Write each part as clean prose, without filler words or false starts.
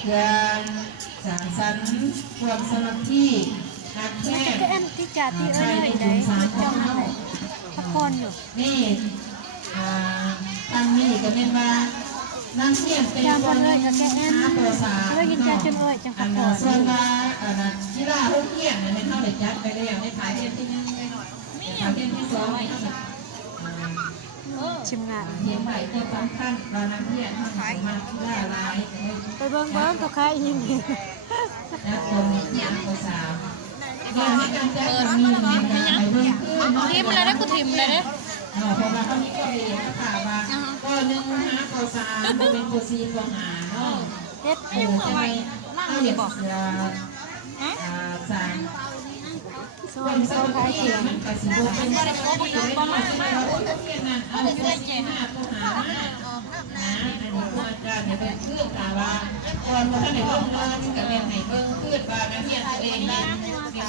เพื่อสร้างสรรค์ความสมัครที่หักแท้ที่จ่าที่เอ้ยไหนจ้องไหนพักผ่อนอยู่นี่ทางนี้ก็เป็นว่านักเรียนเป็นคนหาตัวสารเลยกินจานจนเอ้ยจังพักผ่อนส่วนว่ากีฬาห้องเรียนในเท่าได้จัดไปแล้วในถ่ายเรียนที่1ถ่ายเรียนที่2ชิมงานเรียนใหม่ตัวสำคัญเรานักเรียนทั้งมากีฬาหลายไปเบิ้งตัวใครยิงและคนที่ตัวสาวเรียนในการจัดมีไปเบิ่งทิมเลยนะกูทิมเลยนะเพราะว่าเขามีก็เรียนก็ถามว่าก็1 5ตัว3เป็นตัว4ตัว5เนาะเฮ็ดปูจะไปเอาเรียนบอกสั่งคนสมัครที่มันก็สิบเป็นที่ประมาณเราเรียนนั่นเอาเงิน5ตัว5นะอันนี้ครูอาจารย์เนี่ยเป็นคืนตาว่าก่อนว่าท่านในห้องนอนกับเรียนไหนเบิ่งคืนว่านักเรียนตัวเองเนี่ย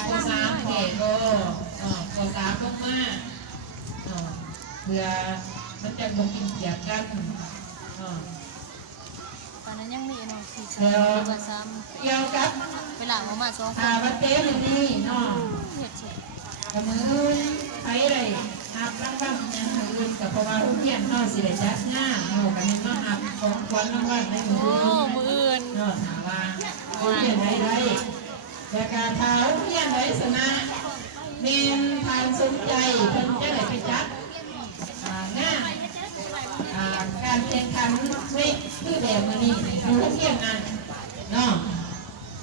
ตัว3เด็กก็ตัว3ลงมาเพื่อมันจะบ่กินเกียร์กันตอนนั้นยังมีน้องสี่สามเกี่ยวกับเวลาประมาณ2 วันเต้นนี่เนาะกับมือใช้เลยหับรางวัลยังมือกับเพราะว่าทุกเที่ยงเขาสิได้จัดงานเนาะกันนี่ก็หับของควันรางวัลในมือเนาะถามว่าเที่ยงได้แต่การเท้าเที่ยงได้ชนะเมนทานสนใจเพิ่นจะได้ไปจัดงานการแข่งขันไม่คือแบบมือนี้ดูเที่ยงงานเนาะ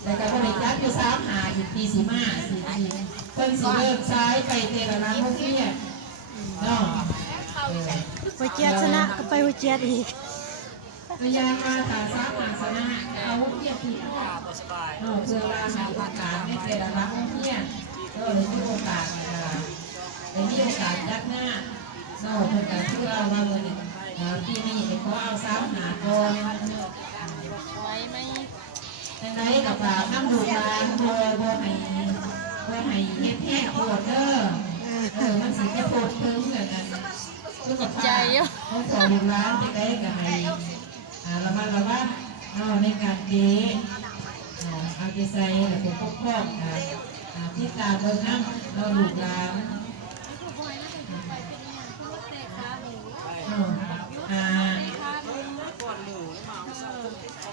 แต่การบริจาคอยู่3 หาอีกปี4 มา4 เพิ่นสิเริ่มใช้ไปเทระนั้นพวกนี้เนาะไปเจียชนะก็ไปไปเจียอีกพยายามมาถา3 หาชนะเอาพวกนี้ที่เนาะเพื่อว่าหาโอกาสในเทระนั้นพวกนี้ก็เลยมีโอกาสได้มีโอกาสยักหน้าเนาะเพื่อการเพื่อว่าเงินปีนี้เขาเอา3 หาก่อนไว้ไหมไหนกับว่าน้ำดูดานบ่ให้เฮ็ดแห้งปวดเด้อมันสิจะปวดถึงกันนั่นคือกับใจต้องขอดูร้านที่ได้กับให้ระมัดระวังในการเก็บเอาใจใส่แล้วก็ปกป้องที่ตาเบิ่งน้ำเราดูร้าน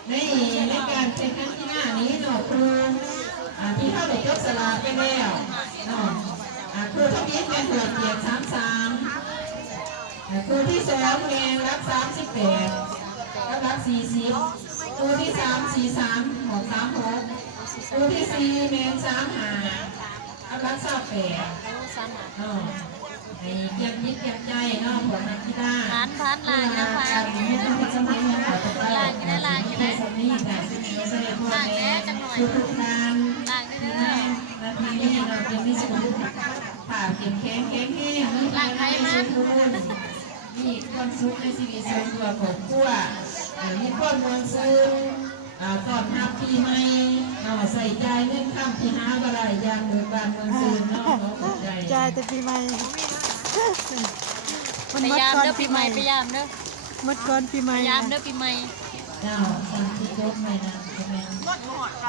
ในการเป็นขั้นที่หน้านี้เนาะครูที่เข้าไปยกสลากไปแล้วเนาะครูทวีตเป็นหัวเกียรติ33ครูที่2เมนรับ38รับ40ครูที่3 43ของ36ครูที่4เมน35รับ28เนาะให้เก็บยิบเก็บใจเนาะของนักกีฬาพันลายนะพันลายกันได้ลายกันได้ลายแน่จังหน่อยลายกันได้นาทีนี้เราจะไม่สูญผ่าเก็บแข็งแห้งลายใครมามีความสุขในชีวิตส่วนตัวของครัวมีความมวลซึ้งตอนทับปีใหม่ใส่ใจเรื่องคำที่หาอะไรอย่างเมืองบ้านเมืองซื่นเนาะใจแต่ปีใหม่พยายามเด้อปีใหม่พยายามเด้อมดก่อนปีใหม่พยายามเด้อปีใหม่เจ้าสันติโกใหม่นะใช่ไหมมดหอดไป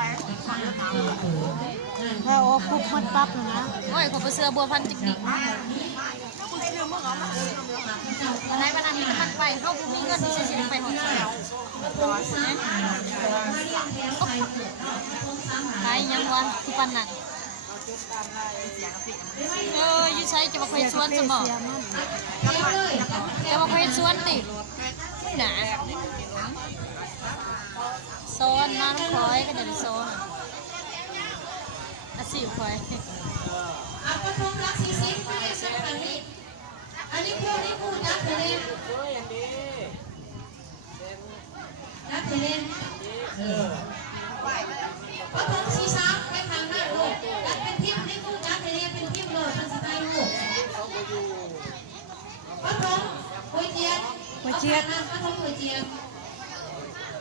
ถ้าออกปุ๊บมดปั๊บเลยนะโอ้ยขอไปเสือบัวพันจิกดิกอะไรบ้างนี่มันไปเข้าบุมีเงินที่จะไปหอดใครยังวะที่ปันหนักยูใช้จะมาคุยชวนจะบอกจะมาคุยชวนติหนาโซนน้ำคอยก็จะเป็นโซนสิวคอยปฐมรัก40ไม่ได้สักอันนี้อันนี้พูดนักเลยนักเลยปฐม43ไปทางหน้าลูกนักเป็นทีมนี่พูดนักเลยเป็นทีมเลยทันสไตล์ลูกปฐมก๋วยเตี๋ยวปฐมก๋วยเตี๋ยว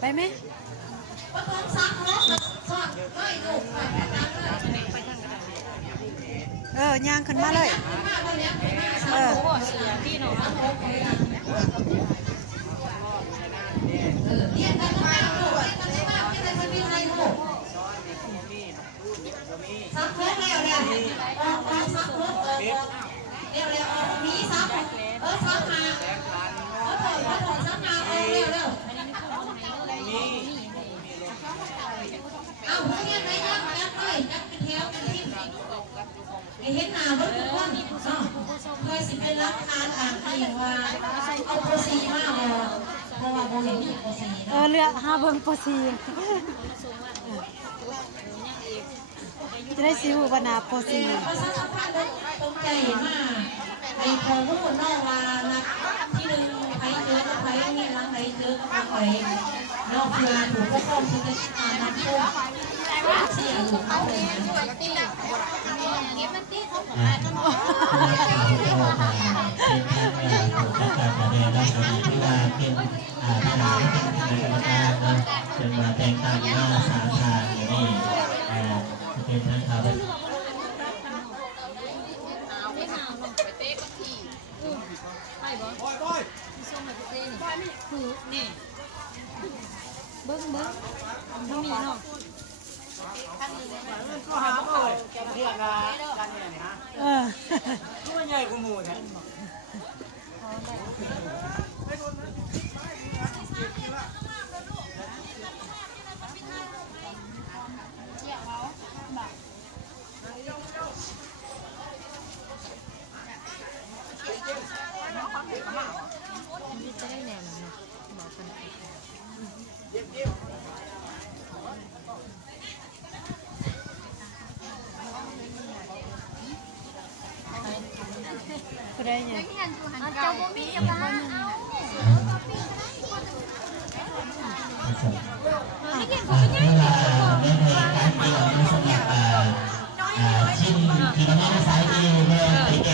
ไปไหมปฐม3 รอบสอดไม่ลูกไปทางย่างขึ้นมาเลยพี่น้องเ จับเป็นแถวเป็นที่เห็นหน้าบ่ทุกคนเนาะเคยสิเป็นรักทานอ่างที่ว่าเอาโปรซีมาบ่เพราะว่าบ่เห็นมีโปรซีเนาะ เรือหาเบิ่งโปรซีจะได้สิฮู้ว่าหน้าโปรซี ภาษาสัมพันธ์ตรงใจมากไอ้ของผู้คนนอกว่านักที่หนึ่งใครเจอกับใครมีรังใครเจอกับใครนอกเพื่อนถูกพวกคนที่จะนำพวกเสี่ยงถูกเขาเลยนะ เป็นมาแต่งตามหน้าสามทางอย่างนี้เป็นทั้งเขาเป็น เบิ่งบ่มีเนาะเออ ตัวใหญ่กว่าหมูเนี่ย จะได้แน่นอนเนาะบอกกันก็ได้ไง เจ้าบ่มีกับบ้านเอา เวลาในการเกี่ยวกับสำหรับชิ้นที่เราไม่ใช้ที่เมื่อไปแก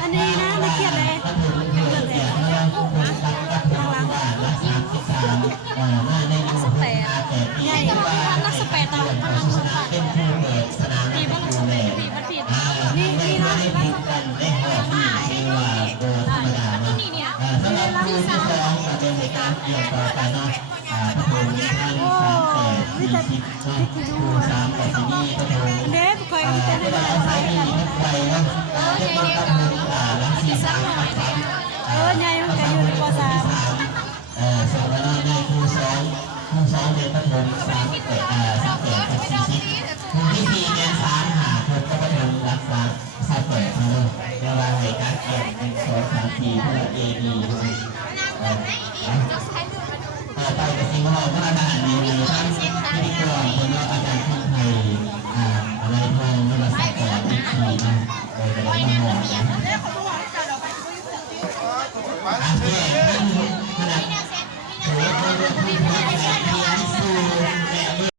อันนี้นะไม่เขียนเลย ก็ถึงเรื่องเสียงเรื่องของคนรักกับคนบ้านรักษาที่สามหน้าในยูทูบอาแก่ที่ว่าในสเปตเป็นผู้ชนะเป็นผู้เปิดสนามเป็นผู้เล่นนี่ได้พูดกันได้หอบที่ชื่อว่าโบธรรมดาเนาะสำหรับผู้ที่สองก็เป็นในการเกี่ยวต่อไปเนาะพระองค์ท่าน38 40ผู้3แต่ที่นี่พระองค์ เด็กคอยเอาเต้นให้ เว ได้ ลาใช้ดีนักไฟเนาะเป็นบางคำหนึ่งรักที่3ครับ ใหญ่มันก็อยู่ในป .3 ส่วนวันนี้ได้ผู้สองเดือนพระองค์38 กับ40ผู้ที่4เดือน3หาคนก็พระองค์รักษา38เนาะเวลาในการเกี่ยว1 2 3 4เพื่อ A B ไปกับสิ่งของพระอาจารย์มีทั้งพิธีกรคนละอาจารย์ท่านไทยอะไรทองนรสักดิ์ก่อนที่ขี่นะโดยกระไรมาหมดเพื่อ